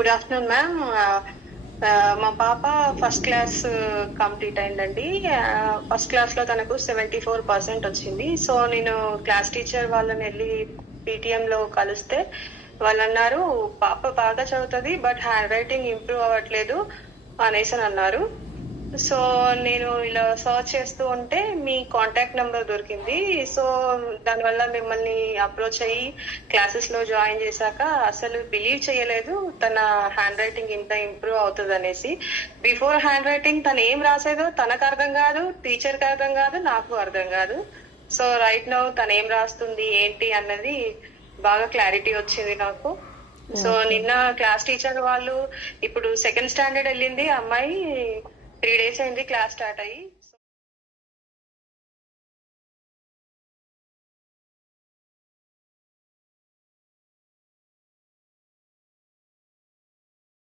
Good afternoon ma'am. మా పాప first class complete అయిందండి. ఫస్ట్ క్లాస్ లో తనకు 74% వచ్చింది. సో నేను క్లాస్ టీచర్ వాళ్ళని వెళ్ళి PTM లో కలిస్తే వాళ్ళు అన్నారు, పాప బాగా చదువుతుంది బట్ హ్యాండ్ రైటింగ్ ఇంప్రూవ్ అవ్వట్లేదు అనేసి అన్నారు. సో నేను ఇలా సర్చ్ చేస్తూ ఉంటే మీ కాంటాక్ట్ నెంబర్ దొరికింది. సో దానివల్ల మిమ్మల్ని అప్రోచ్ అయ్యి క్లాసెస్ లో జాయిన్ చేశాక అసలు బిలీవ్ చేయలేదు తన హ్యాండ్ రైటింగ్ ఇంత ఇంప్రూవ్ అవుతుంది అనేసి. బిఫోర్ హ్యాండ్ రైటింగ్ తను ఏం రాసేదో తనకు అర్థం కాదు, టీచర్ కి అర్థం కాదు, నాకు అర్థం కాదు. సో రైట్ నౌ తను ఏం రాస్తుంది ఏంటి అన్నది బాగా క్లారిటీ వచ్చింది నాకు. సో నిన్న క్లాస్ టీచర్ వాళ్ళు ఇప్పుడు సెకండ్ స్టాండర్డ్ వెళ్ళింది అమ్మాయి. 3 days అయింది క్లాస్ స్టార్ట్ అయ్యి.